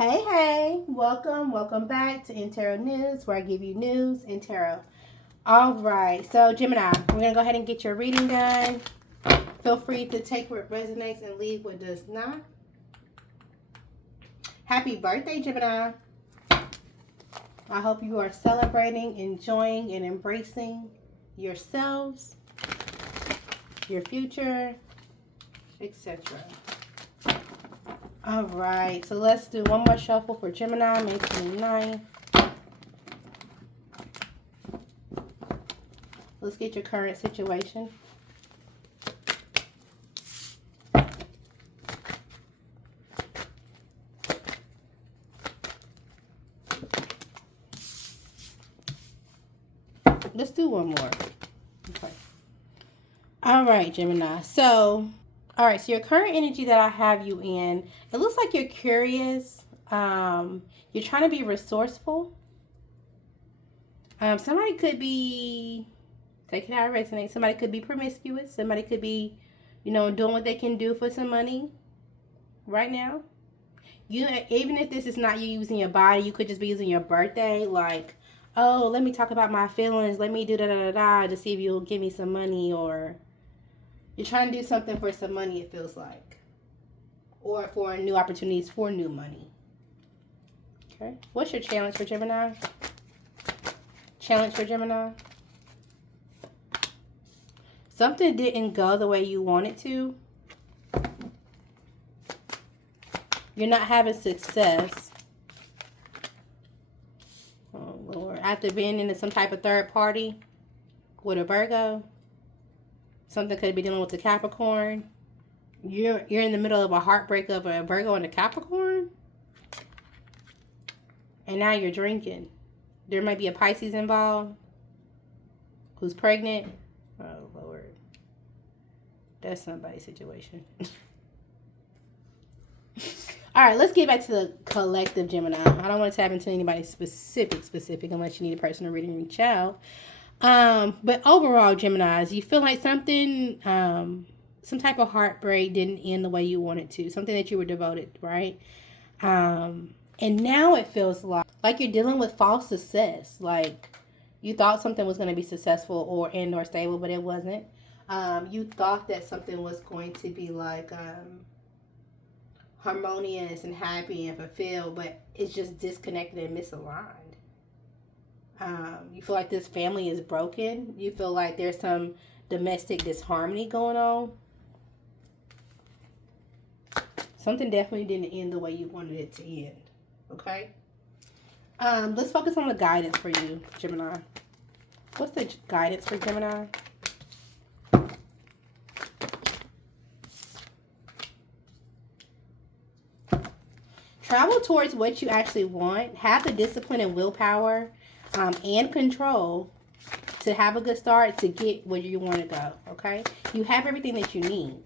Hey, welcome back to N.TarotNews, where I give you news and tarot. All right, so Gemini, we're going to go ahead and get your reading done. Feel free to take what resonates and leave what does not. Happy birthday, Gemini. I hope you are celebrating, enjoying, and embracing yourselves, your future, etc. All right, so let's do one more shuffle for Gemini, May 29th. Let's get your current situation. Let's do one more. Okay. All right, Gemini. So your current energy that I have you in, it looks like you're curious. You're trying to be resourceful. Somebody could be, take it how it resonates. Somebody could be promiscuous. Somebody could be, doing what they can do for some money right now. Even if this is not you using your body, you could just be using your birthday. Like, oh, let me talk about my feelings. Let me do da-da-da-da to see if you'll give me some money. Or you're trying to do something for some money, it feels like. Or for new opportunities for new money. Okay. What's your challenge for Gemini? Challenge for Gemini. Something didn't go the way you wanted to. You're not having success. Oh, Lord. After being in some type of third party with a Virgo. Something could be dealing with the Capricorn. You're in the middle of a heartbreak of a Virgo and a Capricorn. And now you're drinking. There might be a Pisces involved who's pregnant. Oh, Lord. That's somebody's situation. All right, let's get back to the collective, Gemini. I don't want to tap into anybody specific unless you need a personal reading, reach out. But overall, Geminis, you feel like something, some type of heartbreak didn't end the way you wanted to. Something that you were devoted, right? And now it feels like you're dealing with false success. Like you thought something was going to be successful or stable, but it wasn't. You thought that something was going to be like harmonious and happy and fulfilled, but it's just disconnected and misaligned. You feel like this family is broken. You feel like there's some domestic disharmony going on. Something definitely didn't end the way you wanted it to end. Okay? Let's focus on the guidance for you, Gemini. What's the guidance for Gemini? Travel towards what you actually want. Have the discipline and willpower and control to have a good start to get where you want to go. Okay? You have everything that you need.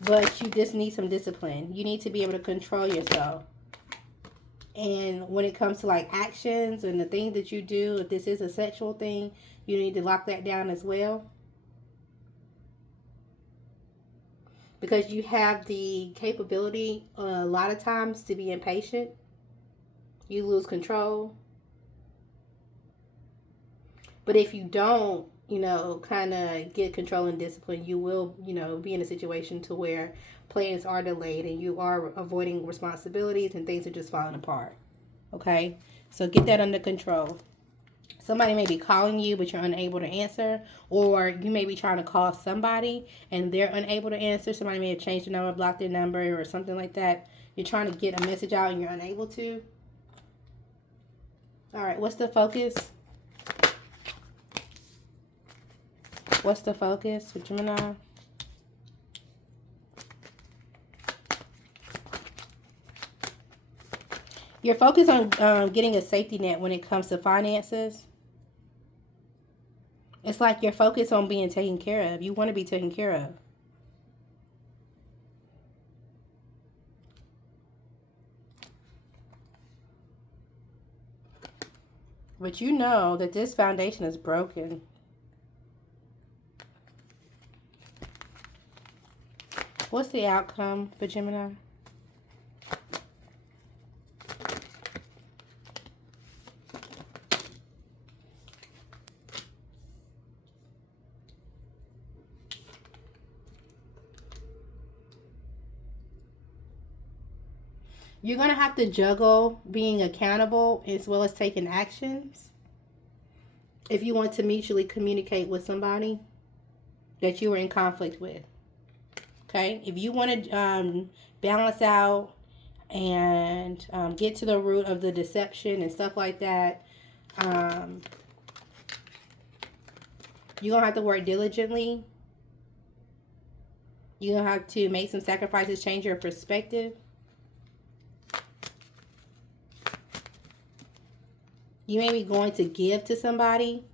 But you just need some discipline. You need to be able to control yourself. And when it comes to like actions and the things that you do, if this is a sexual thing, you need to lock that down as well. Because you have the capability a lot of times to be impatient. You lose control. But if you don't, kind of get control and discipline, you will, be in a situation to where plans are delayed and you are avoiding responsibilities and things are just falling apart. Okay? So get that under control. Somebody may be calling you, but you're unable to answer. Or you may be trying to call somebody and they're unable to answer. Somebody may have changed the number, blocked their number, or something like that. You're trying to get a message out and you're unable to. All right, what's the focus? What's the focus for Gemini? You're focused on getting a safety net when it comes to finances. It's like you're focused on being taken care of. You want to be taken care of. But you know that this foundation is broken. What's the outcome for Gemini? You're going to have to juggle being accountable as well as taking actions if you want to mutually communicate with somebody that you were in conflict with. Okay? If you want to balance out and get to the root of the deception and stuff like that, you're going to have to work diligently. You're going to have to make some sacrifices, change your perspective. You may be going to give to somebody.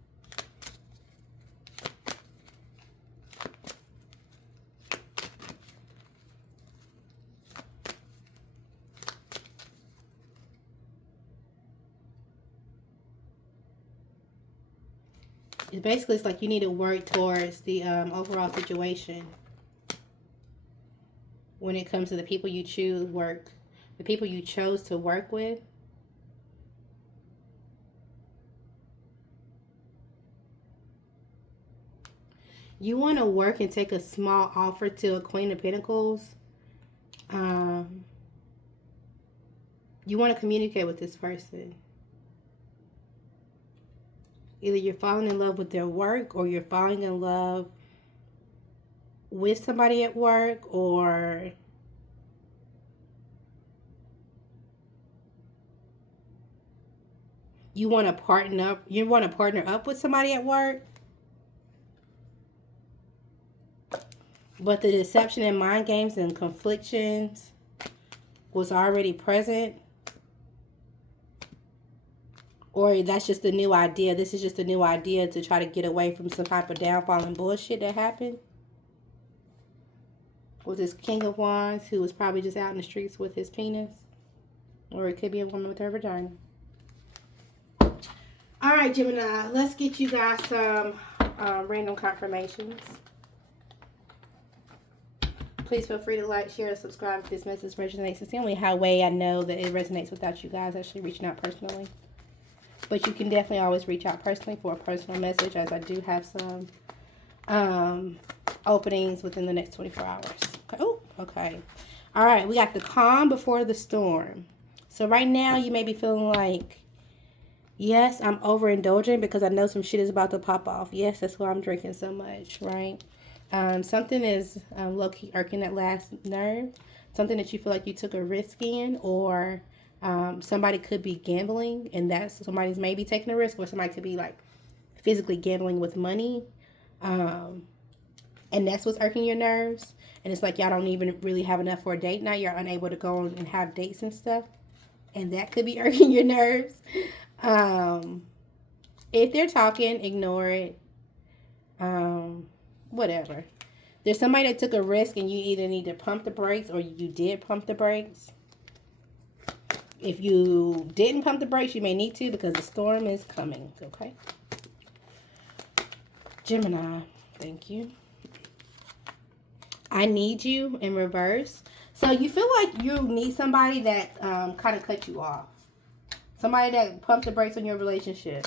It's like you need to work towards the overall situation when it comes to the people you the people you chose to work with. You want to work and take a small offer to a Queen of Pentacles. You want to communicate with this person. Either you're falling in love with their work, or you're falling in love with somebody at work, or you want to partner up with somebody at work. But the deception and mind games and conflictions was already present. Or that's just a new idea. This is just a new idea to try to get away from some type of downfall and bullshit that happened. With this King of Wands who was probably just out in the streets with his penis. Or it could be a woman with her vagina. Alright, Gemini. Let's get you guys some random confirmations. Please feel free to like, share, and subscribe if this message resonates. It's the only way I know that it resonates without you guys actually reaching out personally. But you can definitely always reach out personally for a personal message, as I do have some openings within the next 24 hours. Okay. Oh, okay. All right, we got the calm before the storm. So right now you may be feeling like, yes, I'm overindulging because I know some shit is about to pop off. Yes, that's why I'm drinking so much, right? Something is low-key irking that last nerve. Something that you feel like you took a risk in, or somebody could be gambling, and that's somebody's maybe taking a risk, or somebody could be like physically gambling with money, and that's what's irking your nerves. And it's like y'all don't even really have enough for a date night. You're unable to go and have dates and stuff, and that could be irking your nerves. If they're talking, ignore it. Whatever. There's somebody that took a risk, and you either need to pump the brakes, or you did pump the brakes. If you didn't pump the brakes, you may need to, because the storm is coming. Okay. Gemini, thank you. I need you in reverse. So you feel like you need somebody that kind of cut you off. Somebody that pumped the brakes on your relationship.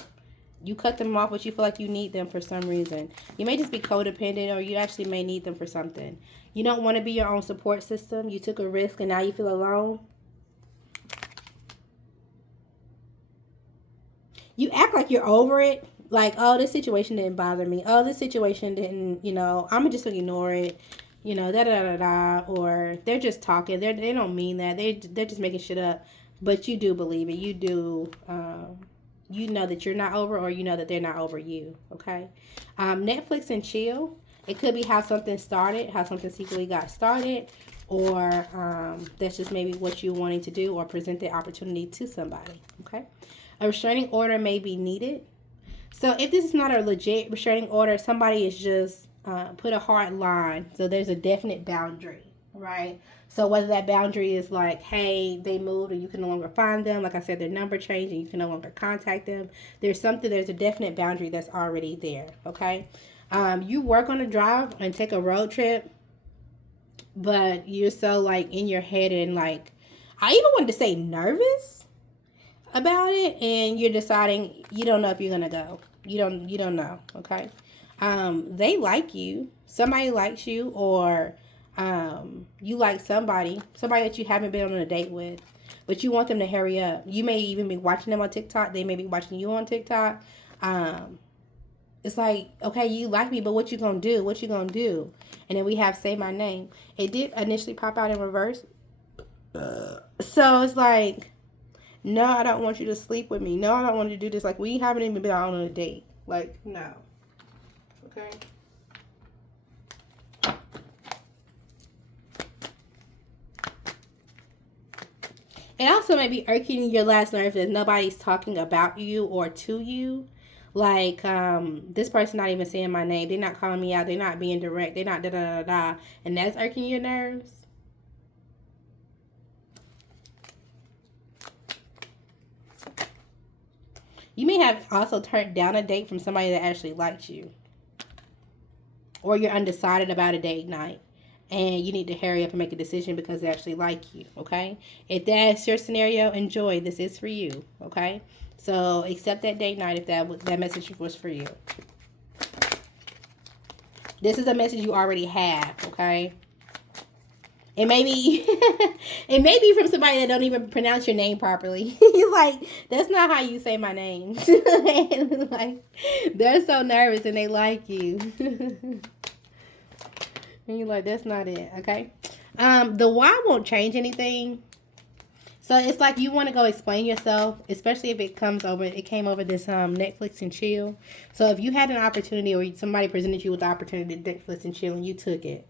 You cut them off, but you feel like you need them for some reason. You may just be codependent, or you actually may need them for something. You don't want to be your own support system. You took a risk, and now you feel alone. You act like you're over it. Like, oh, this situation didn't bother me. Oh, this situation didn't, I'm just going to ignore it. Da-da-da-da-da. Or they're just talking. They don't mean that. They're just making shit up. But you do believe it. You do, you know that you're not over, or you know that they're not over you. Okay? Netflix and chill. It could be how something started, how something secretly got started. Or that's just maybe what you're wanting to do, or present the opportunity to somebody. Okay? A restraining order may be needed. So if this is not a legit restraining order, somebody is just put a hard line. So there's a definite boundary, right? So whether that boundary is like, hey, they moved and you can no longer find them. Like I said, their number changed and you can no longer contact them. There's a definite boundary that's already there, okay? You work on a drive and take a road trip, but you're so like in your head and like, I even wanted to say nervous about it, and you're deciding you don't know if you're gonna go. You don't know. Okay. They like you. Somebody likes you, or you like somebody that you haven't been on a date with. But you want them to hurry up. You may even be watching them on TikTok. They may be watching you on TikTok. It's like, okay, you like me, but what you gonna do? What you gonna do? And then we have Say My Name. It did initially pop out in reverse. So it's like, no, I don't want you to sleep with me. No, I don't want you to do this. Like, we haven't even been out on a date. Like, no. Okay? It also may be irking your last nerve that nobody's talking about you or to you. Like, this person not even saying my name. They're not calling me out. They're not being direct. They're not da-da-da-da. And that's irking your nerves. You may have also turned down a date from somebody that actually liked you. Or you're undecided about a date night. And you need to hurry up and make a decision because they actually like you, okay? If that's your scenario, enjoy. This is for you, okay? So accept that date night if that message was for you. This is a message you already have, okay? It may be it may be from somebody that don't even pronounce your name properly. He's like, that's not how you say my name. Like, they're so nervous and they like you. And you're like, that's not it, okay? The why won't change anything. So it's like you want to go explain yourself, especially if it came over this Netflix and chill. So if you had an opportunity or somebody presented you with the opportunity to Netflix and chill and you took it,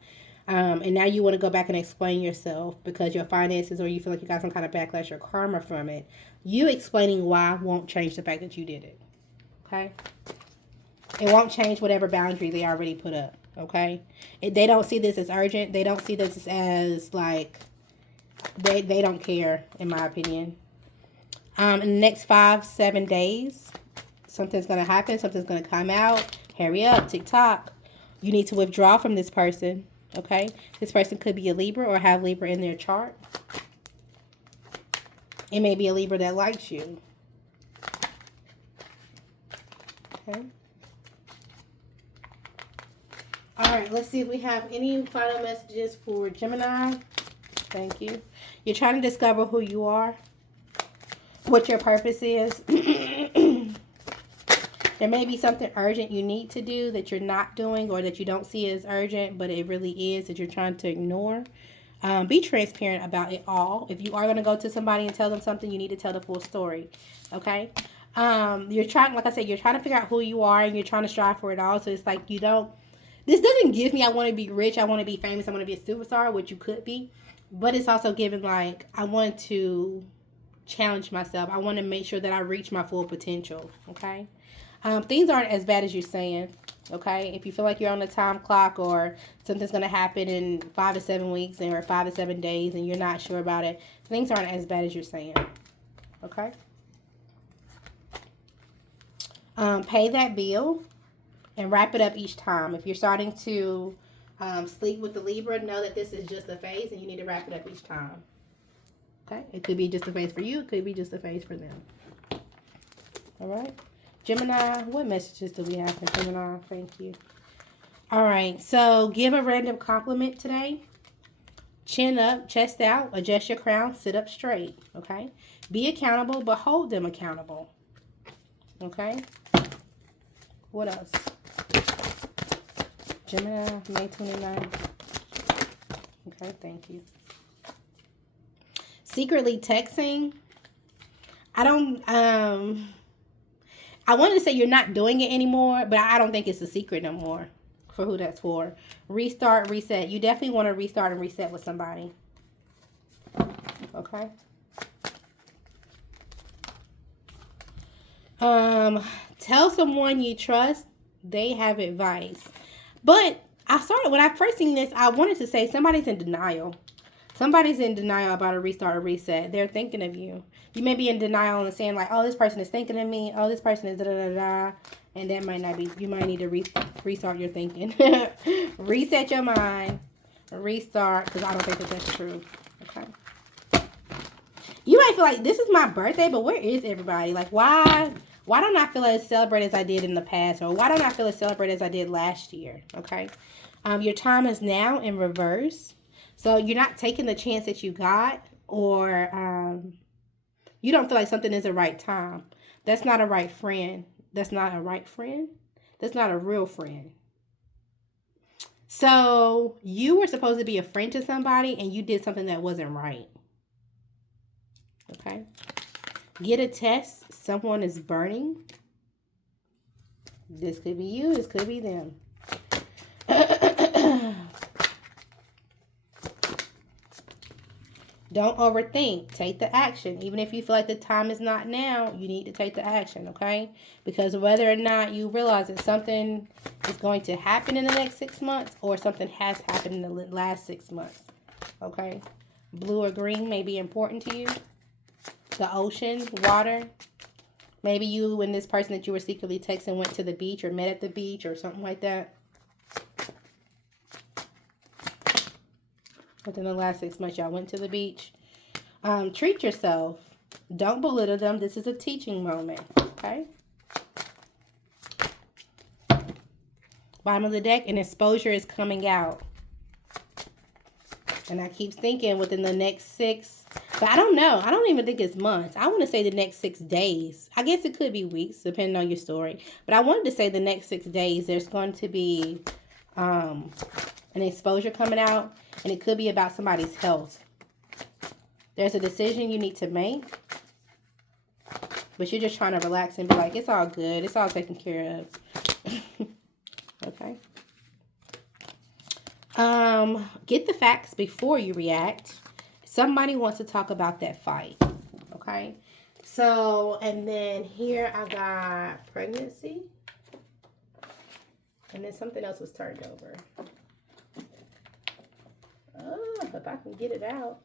and now you want to go back and explain yourself because your finances or you feel like you got some kind of backlash or karma from it, you explaining why won't change the fact that you did it, okay? It won't change whatever boundary they already put up. Okay, they don't see this as urgent. They don't see this as like they don't care, in my opinion. In the next 5-7 days, something's gonna happen. Something's gonna come out. Hurry up, TikTok. You need to withdraw from this person. Okay, this person could be a Libra or have Libra in their chart. It may be a Libra that likes you. Okay. All right, let's see if we have any final messages for Gemini. Thank you. You're trying to discover who you are, what your purpose is. There may be something urgent you need to do that you're not doing or that you don't see as urgent, but it really is that you're trying to ignore. Be transparent about it all. If you are going to go to somebody and tell them something, you need to tell the full story. Okay? You're trying, like I said, you're trying to figure out who you are and you're trying to strive for it all. So it's like you don't. This doesn't give me, I want to be rich, I want to be famous, I want to be a superstar, which you could be. But it's also giving, like, I want to challenge myself. I want to make sure that I reach my full potential, okay? Things aren't as bad as you're saying, okay? If you feel like you're on a time clock or something's going to happen in 5 to 7 weeks or 5 to 7 days and you're not sure about it, things aren't as bad as you're saying, okay? Pay that bill. And wrap it up each time. If you're starting to sleep with the Libra, know that this is just a phase and you need to wrap it up each time. Okay? It could be just a phase for you. It could be just a phase for them. All right? Gemini, what messages do we have for Gemini? Thank you. All right. So give a random compliment today. Chin up, chest out, adjust your crown, sit up straight. Okay? Be accountable, but hold them accountable. Okay? What else? Gemini, May 29th. Okay, thank you. Secretly texting. I wanted to say you're not doing it anymore, but I don't think it's a secret no more for who that's for. Restart, reset. You definitely want to restart and reset with somebody. Okay. Tell someone you trust they have advice. But when I first seen this, I wanted to say somebody's in denial. Somebody's in denial about a restart or reset. They're thinking of you. You may be in denial and saying like, oh, this person is thinking of me. Oh, this person is da-da-da-da. And that might not be. You might need to restart your thinking. Reset your mind. Restart, because I don't think that that's true. Okay. You might feel like, this is my birthday, but where is everybody? Like, why don't I feel as celebrated as I did in the past? Or why don't I feel as celebrated as I did last year? Okay. Your time is now in reverse. So you're not taking the chance that you got. or you don't feel like something is the right time. That's not a right friend. That's not a right friend. That's not a real friend. So you were supposed to be a friend to somebody and you did something that wasn't right. Okay. Get a test. Someone is burning. This could be you. This could be them. Don't overthink. Take the action. Even if you feel like the time is not now, you need to take the action, okay? Because whether or not you realize that something is going to happen in the next 6 months or something has happened in the last 6 months, okay? Blue or green may be important to you. The ocean, water. Maybe you and this person that you were secretly texting went to the beach or met at the beach or something like that. Within the last 6 months, y'all went to the beach. Treat yourself. Don't belittle them. This is a teaching moment, okay? Bottom of the deck, and exposure is coming out. And I keep thinking within the next 6, but I don't know. I don't even think it's months. I want to say the next 6 days. I guess it could be weeks, depending on your story. But I wanted to say the next 6 days, there's going to be an exposure coming out. And it could be about somebody's health. There's a decision you need to make. But you're just trying to relax and be like, it's all good. It's all taken care of. Okay. Get the facts before you react. Somebody wants to talk about that fight. Okay. So, and then here I got pregnancy. And then something else was turned over. Oh, if I can get it out.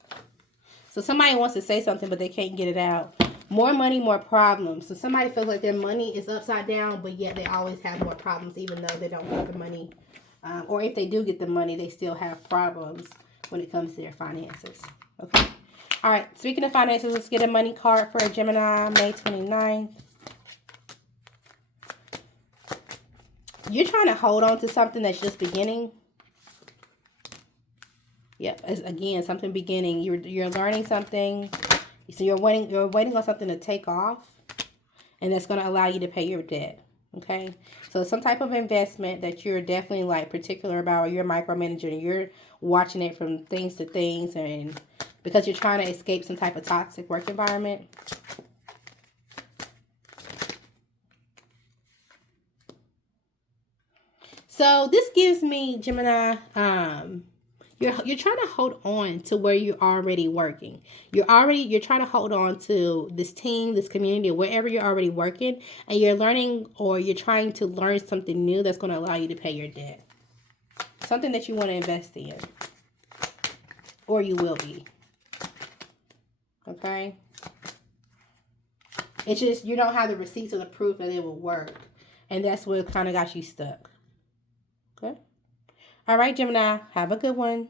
So somebody wants to say something, but they can't get it out. More money, more problems. So somebody feels like their money is upside down, but yet they always have more problems, even though they don't get the money. Or if they do get the money, they still have problems when it comes to their finances. Okay. All right. Speaking of finances, let's get a money card for Gemini, May 29th. You're trying to hold on to something that's just beginning. Yep, again, something beginning. You're learning something. So you're waiting on something to take off. And that's going to allow you to pay your debt. Okay? So some type of investment that you're definitely like particular about, or you're micromanaging, and you're watching it from things to things, and because you're trying to escape some type of toxic work environment. So this gives me, Gemini, you're trying to hold on to where you're already working. You're trying to hold on to this team, this community, wherever you're already working, and you're learning, or you're trying to learn something new that's going to allow you to pay your debt. Something that you want to invest in. Or you will be. Okay? It's just you don't have the receipts or the proof that it will work. And that's what kind of got you stuck. Okay? All right, Gemini. Have a good one.